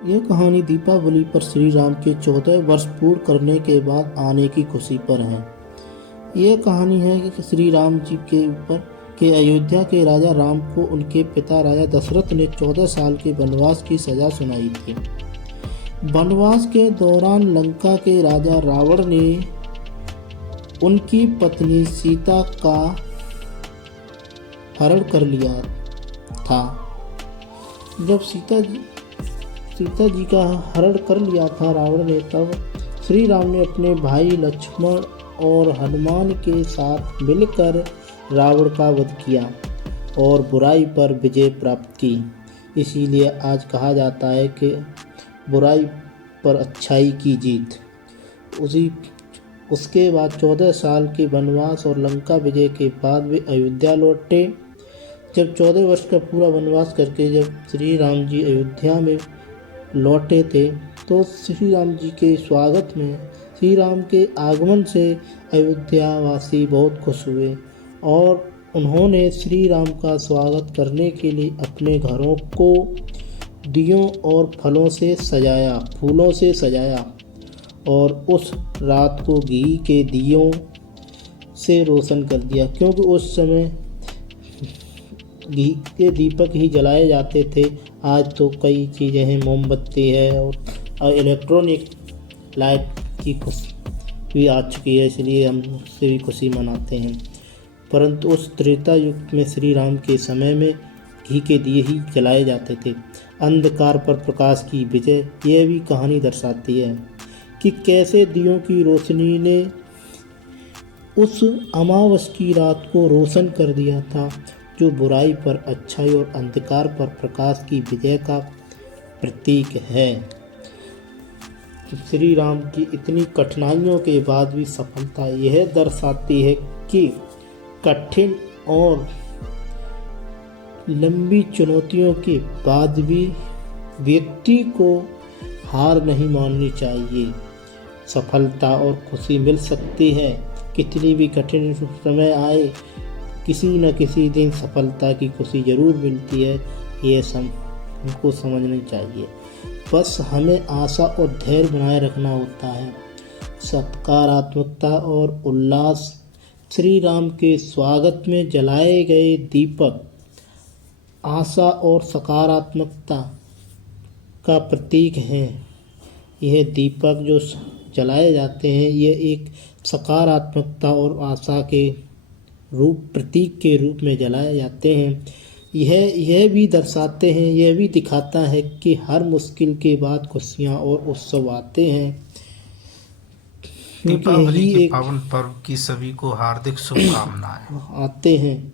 यह कहानी दीपावली पर श्री राम के 14 वर्ष पूर्ण करने के बाद आने की खुशी पर है। यह कहानी है कि श्री राम जी के ऊपर के अयोध्या के राजा राम को उनके पिता राजा दशरथ ने 14 साल के वनवास की सजा सुनाई थी। वनवास के दौरान लंका के राजा रावण ने उनकी पत्नी सीता का हरण कर लिया था। जब सीता जी का हरण कर लिया था रावण ने, तब श्री राम ने अपने भाई लक्ष्मण और हनुमान के साथ मिलकर रावण का वध किया और बुराई पर विजय प्राप्त की। इसीलिए आज कहा जाता है कि बुराई पर अच्छाई की जीत। उसके बाद 14 साल के वनवास और लंका विजय के बाद वे अयोध्या लौटे। जब 14 वर्ष का पूरा वनवास करके जब श्री राम जी अयोध्या में लौटे थे, तो श्री राम जी के स्वागत में, श्री राम के आगमन से अयोध्या वासी बहुत खुश हुए और उन्होंने श्री राम का स्वागत करने के लिए अपने घरों को दियों और फूलों से सजाया और उस रात को घी के दियों से रोशन कर दिया, क्योंकि उस समय घी के दीपक ही जलाए जाते थे। आज तो कई चीज़ें हैं, मोमबत्ती है और इलेक्ट्रॉनिक लाइट की खुशी भी आ चुकी है, इसलिए हम उससे भी खुशी मनाते हैं। परंतु उस त्रेता युग में श्री राम के समय में घी के दिए ही जलाए जाते थे। अंधकार पर प्रकाश की विजय, यह भी कहानी दर्शाती है कि कैसे दियों की रोशनी ने उस अमावस की रात को रोशन कर दिया था, जो बुराई पर अच्छाई और अंधकार पर प्रकाश की विजय का प्रतीक है। श्री राम की इतनी कठिनाइयों के बाद भी सफलता यह दर्शाती है कि कठिन और लंबी चुनौतियों के बाद भी व्यक्ति को हार नहीं माननी चाहिए। सफलता और खुशी मिल सकती है, कितनी भी कठिन समय आए, किसी न किसी दिन सफलता की खुशी ज़रूर मिलती है। ये हमको समझना चाहिए। बस हमें आशा और धैर्य बनाए रखना होता है। सकारात्मकता और उल्लास, श्री राम के स्वागत में जलाए गए दीपक आशा और सकारात्मकता का प्रतीक हैं। यह दीपक जो जलाए जाते हैं, यह एक सकारात्मकता और आशा के प्रतीक के रूप में जलाए जाते हैं। यह भी दर्शाते हैं, यह भी दिखाता है कि हर मुश्किल के बाद खुशियाँ और उत्सव आते हैं। दीपावली के पावन पर्व की सभी को हार्दिक शुभकामनाएं। आते हैं।